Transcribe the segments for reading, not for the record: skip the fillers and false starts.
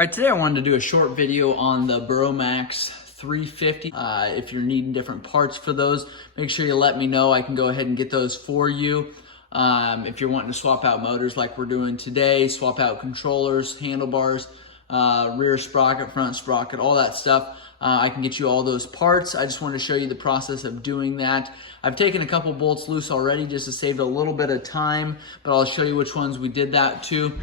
All right, today I wanted to do a short video on the Burromax 350. If you're needing different parts for those, make sure you let me know. I can go ahead and get those for you. If you're wanting to swap out motors like we're doing today, swap out controllers, handlebars, rear sprocket, front sprocket, all that stuff, I can get you all those parts. I just wanted to show you the process of doing that. I've taken a couple bolts loose already just to save a little bit of time, but I'll show you which ones we did that to.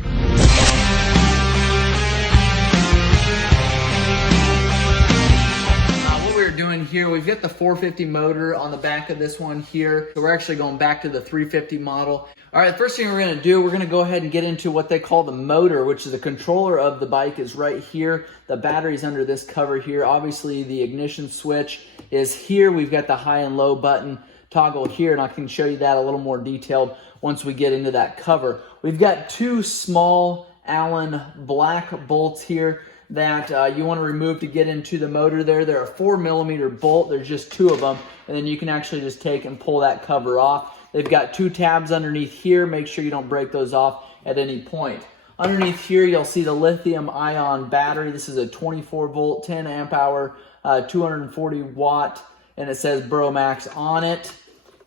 Doing here, we've got the 450 motor on the back of this one here, so we're actually going back to the 350 model. All right, the first thing we're going to do, we're going to go ahead and get into what they call the motor, which is the controller of the bike is right here. The battery's under this cover here. Obviously the ignition switch is here. We've got the high and low button toggle here, and I can show you that a little more detailed once we get into that cover. We've got two small Allen black bolts here that you want to remove to get into the motor there. They're a 4mm bolt. There's just two of them, and then you can actually just take and pull that cover off. They've got two tabs underneath here. Make sure you don't break those off at any point. Underneath here, you'll see the lithium-ion battery. This is a 24-volt, 10 amp hour, 240 watt, and it says Burromax on it.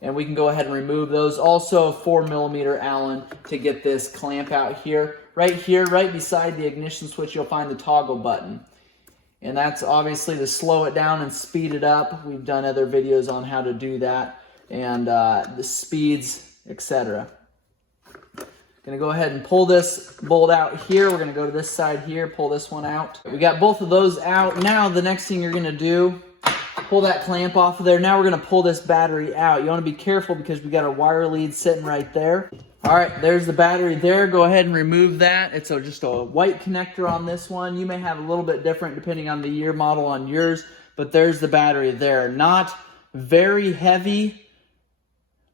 And we can go ahead and remove those. Also 4mm Allen to get this clamp out here. Right here, right beside the ignition switch, you'll find the toggle button. And that's obviously to slow it down and speed it up. We've done other videos on how to do that and the speeds, etc. Gonna go ahead and pull this bolt out here. We're gonna go to this side here, pull this one out. We got both of those out. Now the next thing you're gonna do, pull that clamp off of there. Now we're gonna pull this battery out. You wanna be careful because we got a wire lead sitting right there. All right, there's the battery there. Go ahead and remove that. It's just a white connector on this one. You may have a little bit different depending on the year model on yours, but there's the battery there. Not very heavy.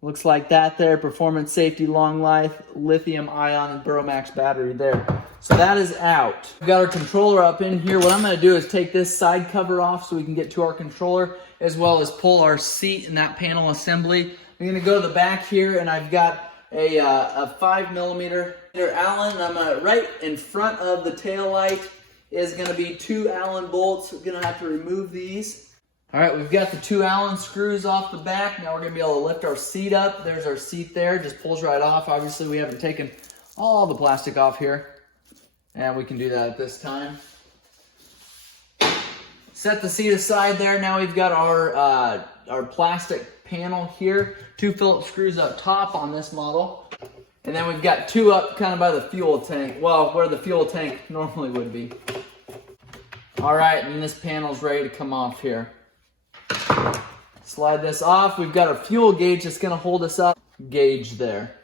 Looks like that there. Performance, safety, long life, lithium ion, and Burromax battery there. So that is out. We've got our controller up in here. What I'm gonna do is take this side cover off so we can get to our controller, as well as pull our seat and that panel assembly. I'm gonna go to the back here, and I've got a 5mm Allen. I'm gonna, right in front of the tail light is gonna be two Allen bolts. We're gonna have to remove these. All right, we've got the two Allen screws off the back. Now we're gonna be able to lift our seat up. There's our seat there, just pulls right off. Obviously we haven't taken all the plastic off here, and we can do that at this time. Set the seat aside there. Now we've got our plastic panel here, two Phillips screws up top on this model, and then we've got two up kind of by the fuel tank, well, where the fuel tank normally would be. All right, and this panel's ready to come off here. Slide this off. We've got a fuel gauge that's going to hold us up. Gauge there.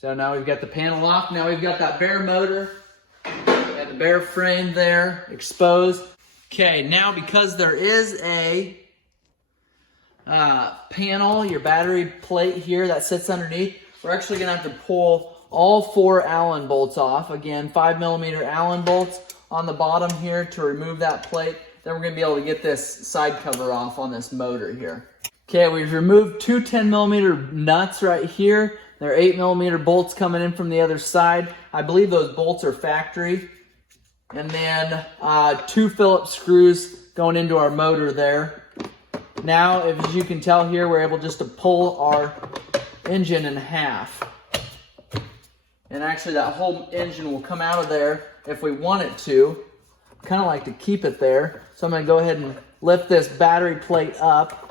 So now we've got the panel off. Now we've got that bare motor and the bare frame there exposed. Okay, now because there is a panel, your battery plate here that sits underneath, we're actually gonna have to pull all four Allen bolts off. Again, 5mm Allen bolts on the bottom here to remove that plate. Then we're gonna be able to get this side cover off on this motor here. Okay, we've removed two 10mm nuts right here. There are 8mm bolts coming in from the other side. I believe those bolts are factory. And then two Phillips screws going into our motor there. Now, as you can tell here, we're able just to pull our engine in half. And actually that whole engine will come out of there if we want it to. Kind of like to keep it there. So I'm going to go ahead and lift this battery plate up.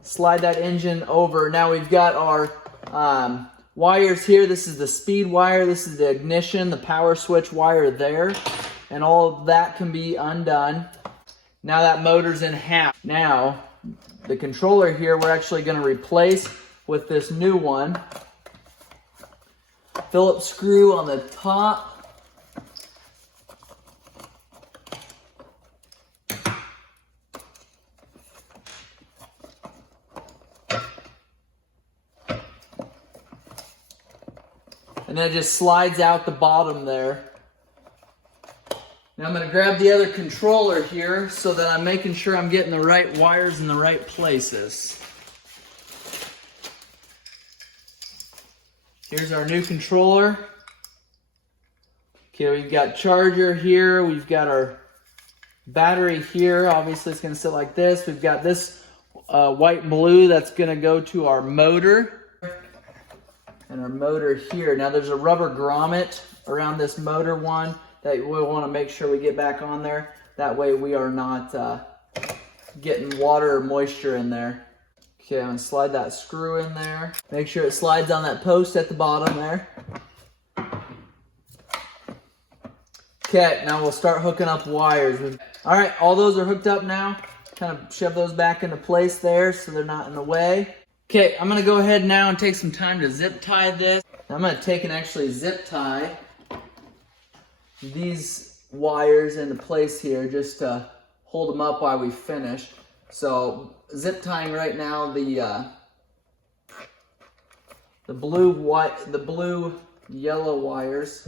Slide that engine over. Now we've got our wires here. This is the speed wire. This is the ignition, the power switch wire there. And all of that can be undone. Now that motor's in half. Now, the controller here, we're actually going to replace with this new one. Phillips screw on the top. And then it just slides out the bottom there. Now I'm going to grab the other controller here so that I'm making sure I'm getting the right wires in the right places. Here's our new controller. Okay, we've got charger here. We've got our battery here. Obviously, it's going to sit like this. We've got this white and blue that's going to go to our motor. And our motor here. Now, there's a rubber grommet around this motor one that we'll want to make sure we get back on there. That way we are not getting water or moisture in there. Okay, I'm going to slide that screw in there. Make sure it slides on that post at the bottom there. Okay, now we'll start hooking up wires. All right, all those are hooked up now. Kind of shove those back into place there so they're not in the way. Okay, I'm going to go ahead now and take some time to zip tie this. I'm going to take and actually zip tie these wires into place here just to hold them up while we finish. So zip tying right now the blue yellow wires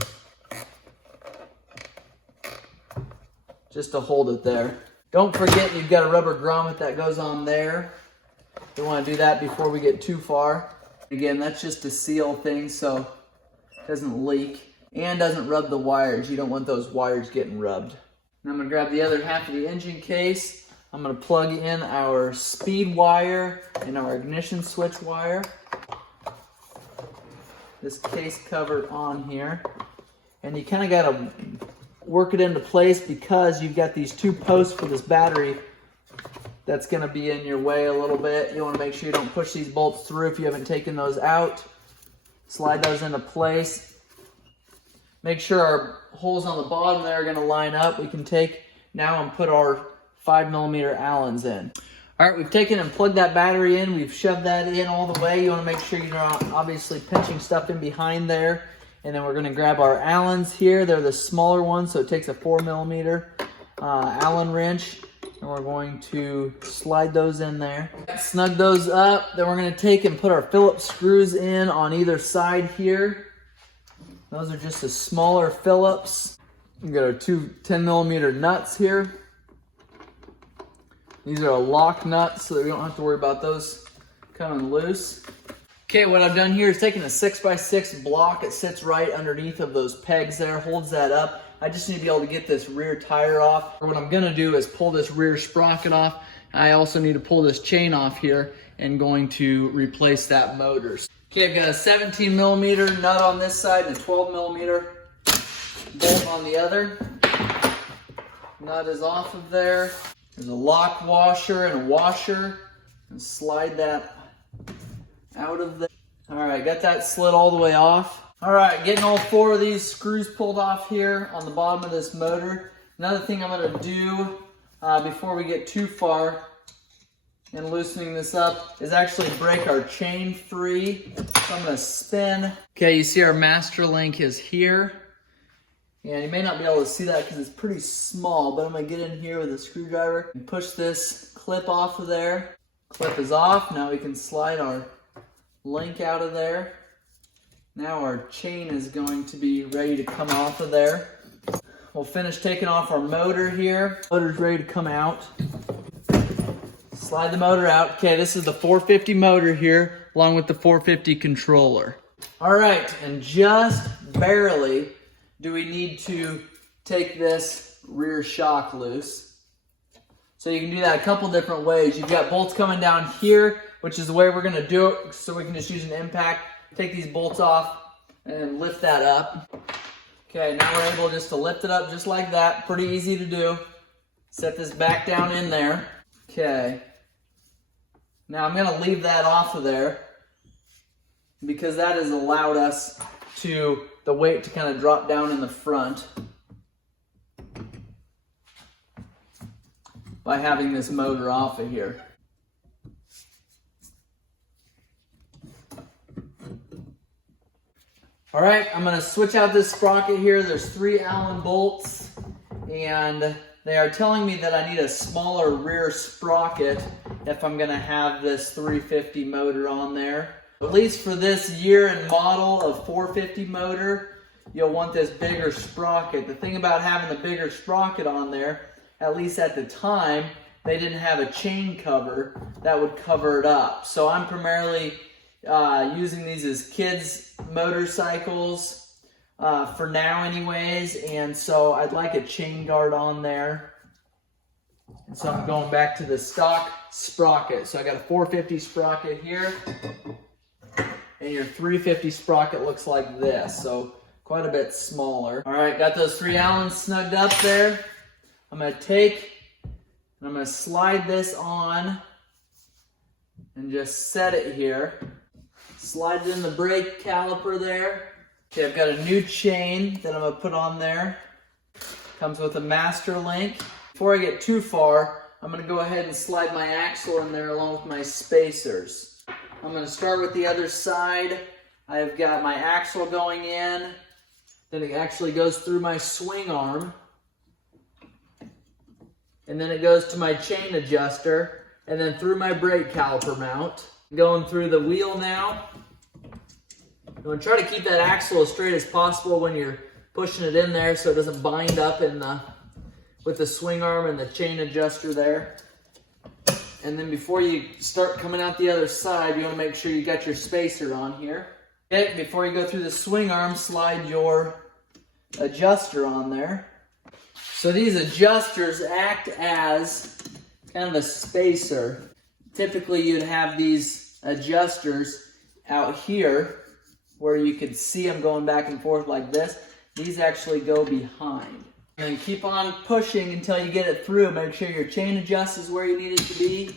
just to hold it there. Don't forget you've got a rubber grommet that goes on there. You want to do that before we get too far. Again, that's just to seal things so it doesn't leak and doesn't rub the wires. You don't want those wires getting rubbed. And I'm going to grab the other half of the engine case. I'm going to plug in our speed wire and our ignition switch wire. This case cover on here. And you kind of got to work it into place because you've got these two posts for this battery that's going to be in your way a little bit. You want to make sure you don't push these bolts through if you haven't taken those out. Slide those into place. Make sure our holes on the bottom there are going to line up. We can take now and put our 5mm Allens in. All right, we've taken and plugged that battery in. We've shoved that in all the way. You want to make sure you're not obviously pinching stuff in behind there. And then we're going to grab our Allens here. They're the smaller ones, so it takes a 4mm Allen wrench. And we're going to slide those in there. Snug those up. Then we're going to take and put our Phillips screws in on either side here. Those are just the smaller Phillips. We've got our two 10mm nuts here. These are lock nuts, so that we don't have to worry about those coming loose. Okay, what I've done here is taken a 6x6 block. It sits right underneath of those pegs there, holds that up. I just need to be able to get this rear tire off. What I'm gonna do is pull this rear sprocket off. I also need to pull this chain off here and going to replace that motor. Okay, I've got a 17mm nut on this side and a 12mm bolt on the other. Nut is off of there. There's a lock washer and a washer. And slide that out of there. All right, got that slid all the way off. All right, getting all four of these screws pulled off here on the bottom of this motor. Another thing I'm gonna do before we get too far in loosening this up is actually break our chain free. So I'm gonna spin. Okay, you see our master link is here. And you may not be able to see that because it's pretty small, but I'm gonna get in here with a screwdriver and push this clip off of there. Clip is off. Now we can slide our link out of there. Now our chain is going to be ready to come off of there. We'll finish taking off our motor here. Motor's ready to come out. Slide the motor out. Okay, this is the 450 motor here, along with the 450 controller. All right, and just barely do we need to take this rear shock loose. So you can do that a couple different ways. You've got bolts coming down here, which is the way we're gonna do it, so we can just use an impact, take these bolts off, and lift that up. Okay, now we're able just to lift it up just like that. Pretty easy to do. Set this back down in there. Okay. Now I'm gonna leave that off of there because that has allowed us the weight to kind of drop down in the front by having this motor off of here. All right, I'm gonna switch out this sprocket here. There's 3 Allen bolts, and they are telling me that I need a smaller rear sprocket if I'm gonna have this 350 motor on there. At least for this year and model of 450 motor, you'll want this bigger sprocket. The thing about having the bigger sprocket on there, at least at the time, they didn't have a chain cover that would cover it up. So I'm primarily using these as kids' motorcycles for now anyways, and so I'd like a chain guard on there. And so I'm going back to the stock sprocket. So I got a 450 sprocket here, and your 350 sprocket looks like this, so quite a bit smaller. All right, got those 3 Allens snugged up there. I'm gonna take and I'm gonna slide this on and just set it here. Slide it in the brake caliper there. Okay, I've got a new chain that I'm gonna put on there. Comes with a master link. Before I get too far, I'm gonna go ahead and slide my axle in there along with my spacers. I'm gonna start with the other side. I've got my axle going in, then it actually goes through my swing arm, and then it goes to my chain adjuster, and then through my brake caliper mount. Going through the wheel now. You want to try to keep that axle as straight as possible when you're pushing it in there so it doesn't bind up in with the swing arm and the chain adjuster there. And then before you start coming out the other side, you want to make sure you got your spacer on here. Okay, before you go through the swing arm, slide your adjuster on there. So these adjusters act as kind of a spacer. Typically you'd have these adjusters out here where you could see them going back and forth like this. These actually go behind. And keep on pushing until you get it through. Make sure your chain adjust is where you need it to be.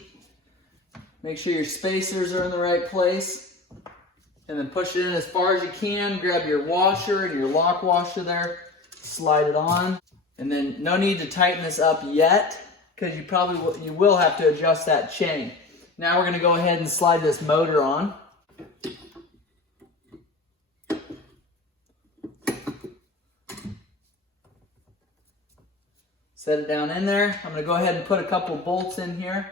Make sure your spacers are in the right place. And then push it in as far as you can. Grab your washer and your lock washer there. Slide it on. And then no need to tighten this up yet, because you will have to adjust that chain. Now we're going to go ahead and slide this motor on. Set it down in there. I'm going to go ahead and put a couple bolts in here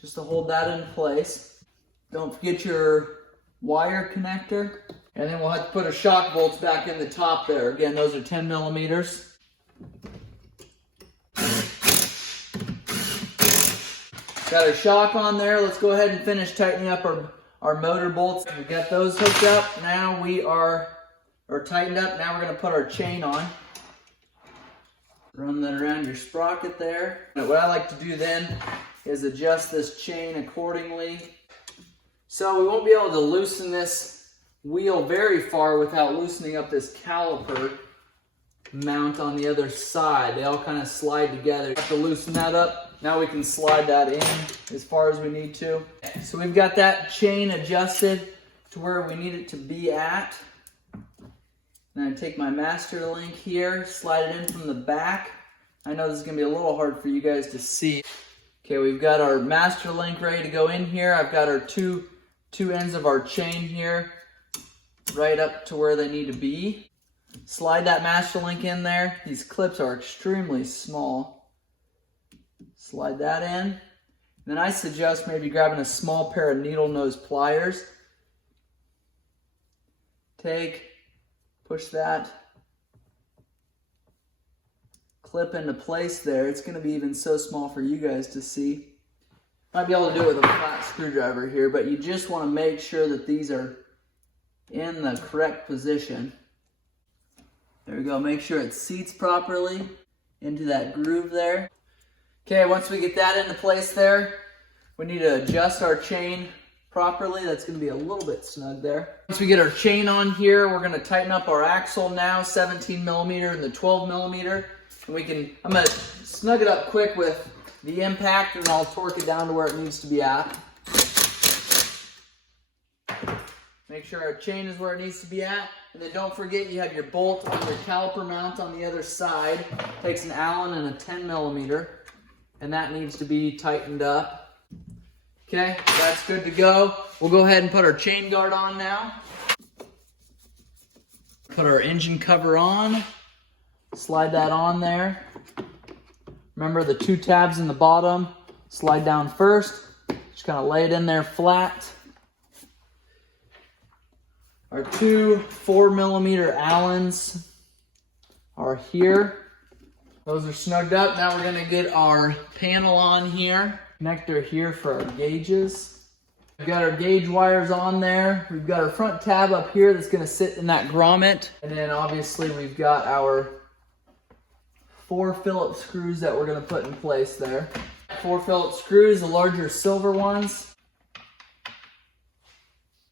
just to hold that in place. Don't forget your wire connector. And then we'll have to put a shock bolts back in the top there. Again, those are 10 millimeters. Got our shock on there. Let's go ahead and finish tightening up our motor bolts. We've got those hooked up. Now we are tightened up. Now we're going to put our chain on. Run that around your sprocket there. And what I like to do then is adjust this chain accordingly. So we won't be able to loosen this wheel very far without loosening up this caliper mount on the other side. They all kind of slide together. You have to loosen that up. Now we can slide that in as far as we need to. So we've got that chain adjusted to where we need it to be at. Then I take my master link here, slide it in from the back. I know this is going to be a little hard for you guys to see. Okay, we've got our master link ready to go in here. I've got our two ends of our chain here right up to where they need to be. Slide that master link in there. These clips are extremely small. Slide that in. Then I suggest maybe grabbing a small pair of needle nose pliers. Push that clip into place there. It's going to be even so small for you guys to see. Might be able to do it with a flat screwdriver here, but you just want to make sure that these are in the correct position. There we go. Make sure it seats properly into that groove there. Okay, once we get that into place there, we need to adjust our chain properly. That's going to be a little bit snug there. Once we get our chain on here, we're going to tighten up our axle now, 17 millimeter and the 12 millimeter. And I'm going to snug it up quick with the impact, and I'll torque it down to where it needs to be at. Make sure our chain is where it needs to be at. And then don't forget you have your bolt on your caliper mount on the other side. Takes an Allen and a 10 millimeter. And that needs to be tightened up. Okay, that's good to go. We'll go ahead and put our chain guard on now. Put our engine cover on. Slide that on there. Remember the 2 tabs in the bottom. Slide down first. Just kind of lay it in there flat. Our 2 4 millimeter Allens are here. Those are snugged up. Now we're going to get our panel on here. Connector here for our gauges. We've got our gauge wires on there. We've got our front tab up here that's going to sit in that grommet. And then obviously we've got our 4 Phillips screws that we're going to put in place there. 4 Phillips screws, the larger silver ones.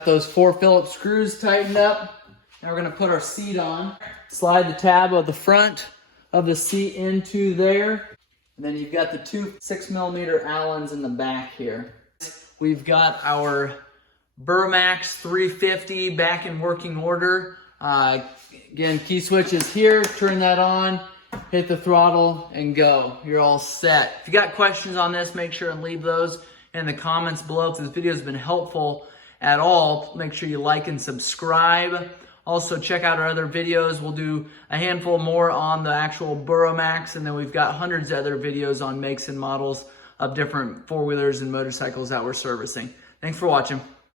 Those 4 Phillips screws tightened up. Now we're going to put our seat on. Slide the tab of the front of the seat into there. And then you've got the 2 6mm Allens in the back here. We've got our Burromax 350 back in working order. Again, key switch is here. Turn that on, hit the throttle, and go. You're all set. If you got questions on this, make sure and leave those in the comments below. If this video has been helpful at all, make sure you like and subscribe. Also, check out our other videos. We'll do a handful more on the actual Burromax, and then we've got hundreds of other videos on makes and models of different four-wheelers and motorcycles that we're servicing. Thanks for watching.